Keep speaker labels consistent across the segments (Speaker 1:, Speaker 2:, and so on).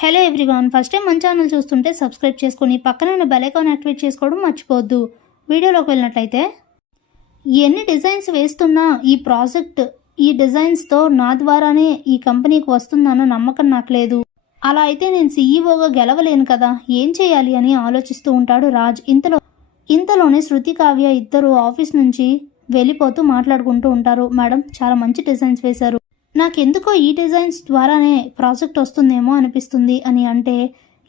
Speaker 1: Hello everyone first time మన channel చూస్తుంటే subscribe చేసుకొని పక్కన ఉన్న బెల్ ఐకాన్ యాక్టివేట్ చేసుకోవడం మర్చిపోవద్దు. వీడియోలోకి వెళ్ళినట్లయితే ఎన్ని డిజైన్స్ వేస్తున్నా ఈ ప్రాజెక్ట్ ఈ డిజైన్స్తో నా ద్వారానే ఈ కంపెనీకి వస్తుందన్న నమ్మకం నాకు లేదు. అలా అయితే నేను సీఈఓగా గెలవలేను కదా. ఏం చేయాలి అని ఆలోచిస్తూ ఉంటాడు రాజ్. ఇంతలో ఇంతలోనే శృతి కావ్య ఇద్దరు ఆఫీస్ నుంచి వెళ్ళిపోతూ మాట్లాడుకుంటూ ఉంటారు. మేడం చాలా మంచి డిజైన్స్ వేశారు. నాకెందుకో ఈ డిజైన్స్ ద్వారానే ప్రాజెక్ట్ వస్తుందేమో అనిపిస్తుంది అని అంటే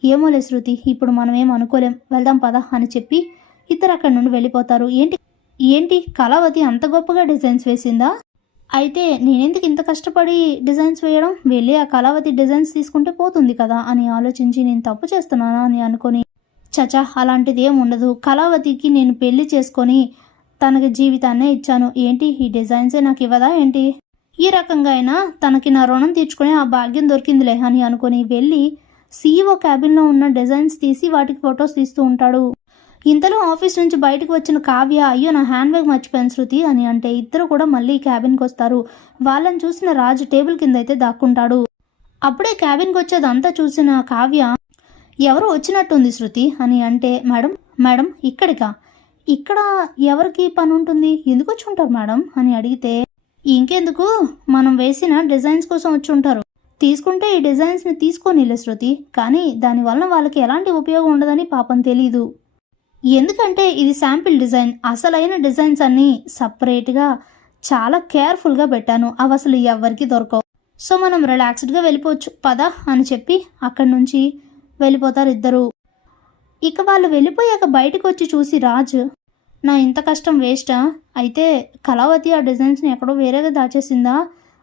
Speaker 1: ఏమోలే శృతి ఇప్పుడు మనం ఏం అనుకోలేం. వెళ్దాం పద అని చెప్పి ఇద్దరు అక్కడి నుండి వెళ్ళిపోతారు. ఏంటి ఏంటి కళావతి అంత గొప్పగా డిజైన్స్ వేసిందా? అయితే నేనెందుకు ఇంత కష్టపడి డిజైన్స్ వేయడం? వెళ్ళి ఆ కళావతి డిజైన్స్ తీసుకుంటే పోతుంది కదా అని ఆలోచించి నేను తప్పు చేస్తున్నానా అని అనుకొని చచా అలాంటిది ఏం ఉండదు. కళావతికి నేను పెళ్ళి చేసుకొని తనకి జీవితాన్నే ఇచ్చాను. ఏంటి ఈ డిజైన్సే నాకు ఇవ్వదా ఏంటి? ఈ రకంగా అయినా తనకి నా రుణం తీర్చుకునే ఆ భాగ్యం దొరికిందిలే అని అనుకుని వెళ్ళి సీఈఓ క్యాబిన్లో ఉన్న డిజైన్స్ తీసి వాటికి ఫొటోస్ తీస్తూ ఉంటాడు. ఇంతలో ఆఫీస్ నుంచి బయటకు వచ్చిన కావ్య అయ్యో నా హ్యాండ్ బ్యాగ్ మర్చిపోయాను శృతి అని అంటే ఇద్దరు కూడా మళ్ళీ క్యాబిన్కి వస్తారు. వాళ్ళని చూసిన రాజు టేబుల్ కింద అయితే దాక్కుంటాడు. అప్పుడే క్యాబిన్కి వచ్చేదంతా చూసిన కావ్య ఎవరు వచ్చినట్టుంది శృతి అని అంటే మేడం మేడం ఇక్కడికా? ఇక్కడ ఎవరికి పని ఉంటుంది? ఎందుకు వచ్చి ఉంటారు మేడం? అని అడిగితే ఇంకెందుకు? మనం వేసిన డిజైన్స్ కోసం వచ్చి ఉంటారు. తీసుకుంటే ఈ డిజైన్స్ని తీసుకోనిలే శృతి. కానీ దానివల్ల వాళ్ళకి ఎలాంటి ఉపయోగం ఉండదని పాపం తెలీదు. ఎందుకంటే ఇది శాంపిల్ డిజైన్. అసలైన డిజైన్స్ అన్నీ సపరేట్గా చాలా కేర్ఫుల్గా పెట్టాను. అవి అసలు ఎవరికి దొరకవు. సో మనం రిలాక్స్డ్గా వెళ్ళిపోవచ్చు. పద అని చెప్పి అక్కడి నుంచి వెళ్ళిపోతారు ఇద్దరు. ఇక వాళ్ళు వెళ్ళిపోయాక బయటకు వచ్చి చూసి రాజు నా ఇంత కష్టం వేస్టా? అయితే కళావతి ఆ డిజైన్స్ని ఎక్కడో వేరేగా దాచేసిందా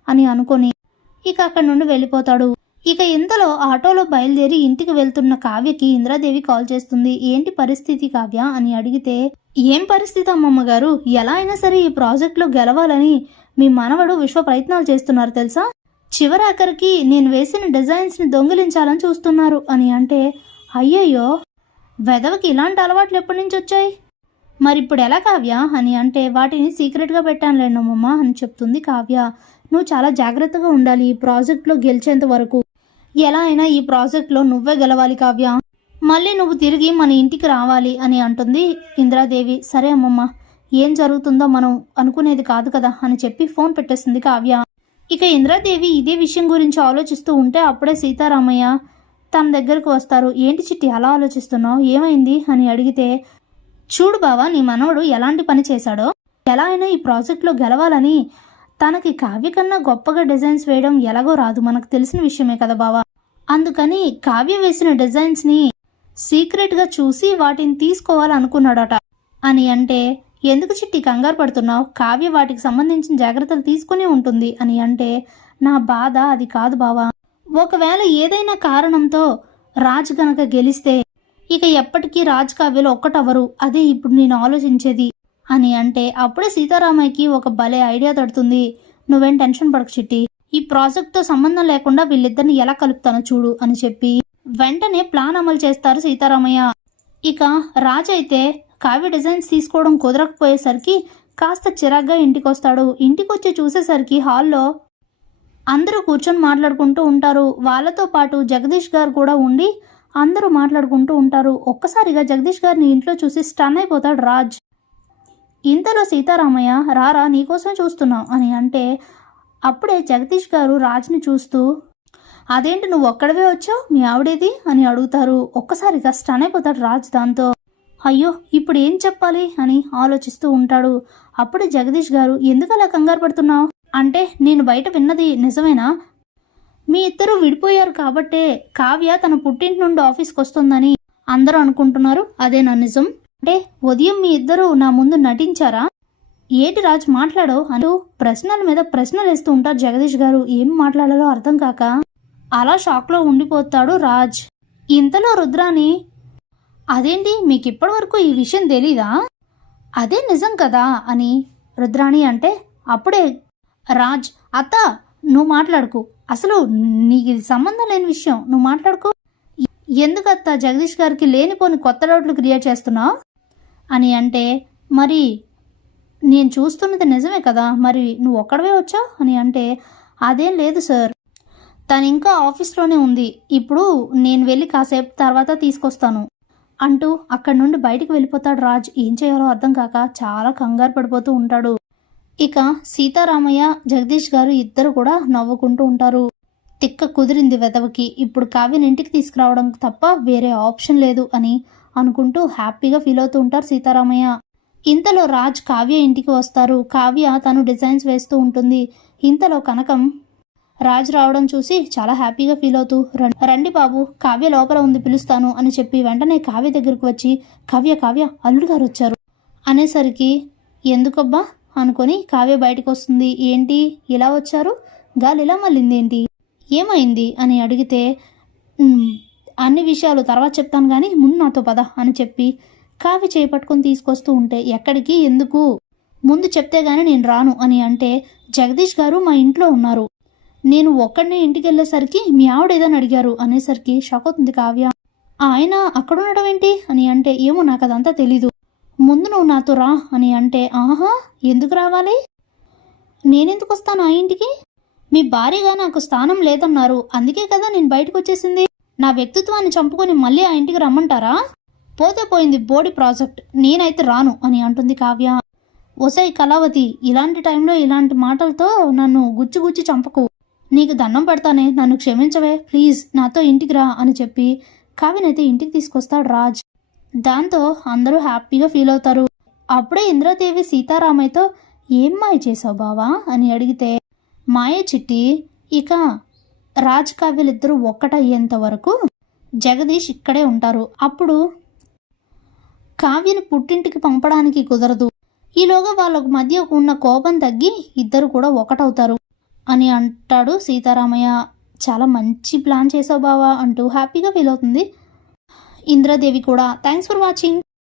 Speaker 1: అని అనుకొని ఇక అక్కడి నుండి వెళ్ళిపోతాడు. ఇక ఇంతలో ఆటోలో బయలుదేరి ఇంటికి వెళ్తున్న కావ్యకి ఇంద్రాదేవి కాల్ చేస్తుంది. ఏంటి పరిస్థితి కావ్య? అని అడిగితే ఏం పరిస్థితి అమ్మమ్మ గారు ఎలా అయినా సరే ఈ ప్రాజెక్ట్లో గెలవాలని మీ మనవడు విశ్వ ప్రయత్నాలు చేస్తున్నారు తెలుసా? చివరాఖరికి నేను వేసిన డిజైన్స్ని దొంగిలించాలని చూస్తున్నారు అని అంటే అయ్యయ్యో! వెదవకి ఇలాంటి అలవాట్లు ఎప్పటి నుంచి వచ్చాయి? మరి ఇప్పుడు ఎలా కావ్య? అని అంటే వాటిని సీక్రెట్గా పెట్టాను అమ్మమ్మ అని చెప్తుంది కావ్య. నువ్వు చాలా జాగ్రత్తగా ఉండాలి ఈ ప్రాజెక్ట్లో గెలిచేంత వరకు. ఎలా అయినా ఈ ప్రాజెక్ట్లో నువ్వే గెలవాలి కావ్య. మళ్ళీ నువ్వు తిరిగి మన ఇంటికి రావాలి అని అంటుంది ఇంద్రాదేవి. సరే అమ్మమ్మ ఏం జరుగుతుందో మనం అనుకునేది కాదు కదా అని చెప్పి ఫోన్ పెట్టేస్తుంది కావ్య. ఇక ఇంద్రాదేవి ఇదే విషయం గురించి ఆలోచిస్తూ ఉంటే అప్పుడే సీతారామయ్య తన దగ్గరకు వస్తారు. ఏంటి చిట్టి అలా ఆలోచిస్తున్నావు? ఏమైంది? అని అడిగితే చూడు బావా నీ మనోడు ఎలాంటి పని చేశాడో. ఎలా అయినా ఈ ప్రాజెక్ట్లో గెలవాలని. తనకి కావ్య కన్నా గొప్పగా డిజైన్స్ వేయడం ఎలాగో రాదు. మనకు తెలిసిన విషయమే కదా బావా. అందుకని కావ్య వేసిన డిజైన్స్ని సీక్రెట్గా చూసి వాటిని తీసుకోవాలనుకున్నాడట. అని అంటే ఎందుకు చిట్టి కంగారు పడుతున్నావు? కావ్య వాటికి సంబంధించిన జాగ్రత్తలు తీసుకుని ఉంటుంది. అని అంటే నా బాధ అది కాదు బావా. ఒకవేళ ఏదైనా కారణంతో రాజు గనక గెలిస్తే ఇక ఎప్పటికీ రాజ్ కావ్యలు ఒక్కటవరు అదే ఇప్పుడు నేను ఆలోచించేది. అని అంటే అప్పుడే సీతారామయ్యకి ఒక భలే ఐడియా తడుతుంది. నువ్వేం టెన్షన్ పడక చిట్టి. ఈ ప్రాజెక్ట్తో సంబంధం లేకుండా వీళ్ళిద్దరిని ఎలా కలుపుతానో చూడు అని చెప్పి వెంటనే ప్లాన్ అమలు చేస్తారు సీతారామయ్య. ఇక రాజ్ అయితే కావ్య డిజైన్స్ తీసుకోవడం కుదరకపోయేసరికి కాస్త చిరాగ్గా ఇంటికి వస్తాడు ఇంటికి వచ్చి చూసేసరికి హాల్లో అందరూ కూర్చొని మాట్లాడుకుంటూ ఉంటారు. వాళ్ళతో పాటు జగదీష్ గారు కూడా ఉండి అందరూ మాట్లాడుకుంటూ ఉంటారు. ఒక్కసారిగా జగదీష్ గారిని ఇంట్లో చూసి స్టన్ అయిపోతాడు రాజ్. ఇంతలో సీతారామయ్య రారా నీకోసం చూస్తున్నాం అని అంటే అప్పుడే జగదీష్ గారు రాజ్ని చూస్తూ అదేంటి నువ్వు ఒక్కడవే వచ్చావు? మీ ఆవిడేది? అని అడుగుతారు. ఒక్కసారిగా స్టన్ అయిపోతాడు రాజ్ దాంతో. అయ్యో ఇప్పుడు ఏం చెప్పాలి? అని ఆలోచిస్తూ ఉంటాడు. అప్పుడు జగదీష్ గారు ఎందుకు అలా కంగారు పడుతున్నావు? అంటే నేను బయట విన్నది నిజమేనా? మీ ఇద్దరు విడిపోయారు కాబట్టే కావ్య తన పుట్టింటి నుండి ఆఫీస్కి వస్తుందని అందరూ అనుకుంటున్నారు. అదే నా నిజం. అంటే ఉదయం మీ ఇద్దరు నా ముందు నటించారా? ఏటి రాజ్ మాట్లాడో అంటూ ప్రశ్నల మీద ప్రశ్నలు వేస్తూ ఉంటారు జగదీష్ గారు. ఏం మాట్లాడాలో అర్థం కాక అలా షాక్లో ఉండిపోతాడు రాజ్. ఇంతలో రుద్రాని అదేంటి? మీకు ఇప్పటి వరకు ఈ విషయం తెలీదా? అదే నిజం కదా? అని రుద్రాణి అంటే అప్పుడే. రాజ్ అత్త నువ్వు మాట్లాడుకో. అసలు నీకు ఇది సంబంధం లేని విషయం. నువ్వు మాట్లాడుకో. ఎందుకు అత్త జగదీష్ గారికి లేనిపోని కొత్త డౌట్లు క్రియేట్ చేస్తున్నావు? అని అంటే మరి నేను చూస్తున్నది నిజమే కదా? మరి నువ్వు ఒక్కడవే వచ్చావు? అని అంటే అదేం లేదు సార్. తను ఇంకా ఆఫీస్లోనే ఉంది. ఇప్పుడు నేను వెళ్ళి కాసేపు తర్వాత తీసుకొస్తాను అంటూ అక్కడి నుండి బయటికి వెళ్ళిపోతాడు రాజ్. ఏం చేయాలో అర్థం కాక చాలా కంగారు పడిపోతూ ఉంటాడు. ఇక సీతారామయ్య జగదీష్ గారు ఇద్దరు కూడా నవ్వుకుంటూ ఉంటారు. తిక్క కుదిరింది వెదవకి ఇప్పుడు కావ్యని ఇంటికి తీసుకురావడం తప్ప వేరే ఆప్షన్ లేదు అని అనుకుంటూ హ్యాపీగా ఫీల్ అవుతూ ఉంటారు సీతారామయ్య. ఇంతలో రాజ్ కావ్య ఇంటికి వస్తారు. కావ్య తను డిజైన్స్ వేస్తూ ఉంటుంది. ఇంతలో కనకం రాజ్ రావడం చూసి చాలా హ్యాపీగా ఫీల్ అవుతూ రండి బాబు కావ్య లోపల ఉంది పిలుస్తాను అని చెప్పి వెంటనే కావ్య దగ్గరకు వచ్చి కావ్య కావ్య అల్లుడు గారు వచ్చారు అనేసరికి ఎందుకబ్బా అనుకొని కావ్య బయటకు వస్తుంది ఏంటి? ఇలా వచ్చారు? గాలి ఇలా మళ్ళిందేంటి? ఏమైంది? అని అడిగితే అన్ని విషయాలు తర్వాత చెప్తాను కానీ ముందు నాతో పద అని చెప్పి కావ్య చేపట్టుకొని తీసుకొస్తూ ఉంటే ఎక్కడికి? ఎందుకు? ముందు చెప్తే గానీ నేను రాను అని అంటే జగదీష్ గారు మా ఇంట్లో ఉన్నారు. నేను ఒక్కడనే ఇంటికి వెళ్ళేసరికి మీ ఆవిడ ఏదని అడిగారు అనేసరికి షాక్ అవుతుంది కావ్య. ఆయన అక్కడ ఉండడం ఏంటి? అని అంటే ఏమో నాకు అదంతా తెలీదు. ముందు నువ్వు నాతో రా అని అంటే ఆహా ఎందుకు రావాలి? నేనెందుకు వస్తాను ఆ ఇంటికి? మీ భార్యగా నాకు స్థానం లేదన్నారు. అందుకే కదా నేను బయటకు వచ్చేసింది నా వ్యక్తిత్వాన్ని చంపుకొని మళ్ళీ ఆ ఇంటికి రమ్మంటారా? పోతే పోయింది బోడి ప్రాజెక్ట్. నేనైతే రాను అని అంటుంది కావ్య. ఒసై కళావతి ఇలాంటి టైంలో ఇలాంటి మాటలతో నన్ను గుచ్చి గుచ్చి చంపకు. నీకు దండం పెడతానే నన్ను క్షమించవే. ప్లీజ్ నాతో ఇంటికి రా అని చెప్పి కావ్యనైతే ఇంటికి తీసుకొస్తాడు రాజ్. దాంతో అందరూ హ్యాపీగా ఫీల్ అవుతారు. అప్పుడే ఇంద్రదేవి సీతారామయ్యతో ఏం మాయ చేసావు బావా? అని అడిగితే మాయ చిట్టి ఇక రాజ్ కావ్యలిద్దరూ ఒక్కటయ్యేంత వరకు జగదీష్ ఇక్కడే ఉంటారు. అప్పుడు కావ్యని పుట్టింటికి పంపడానికి కుదరదు. ఈలోగా వాళ్ళ మధ్య ఉన్న కోపం తగ్గి ఇద్దరు కూడా ఒకటవుతారు అని అంటాడు సీతారామయ్య. చాలా మంచి ప్లాన్ చేసావు బావా అంటూ హ్యాపీగా ఫీల్ అవుతుంది ఇంద్రదేవి కూడా. Thanks for watching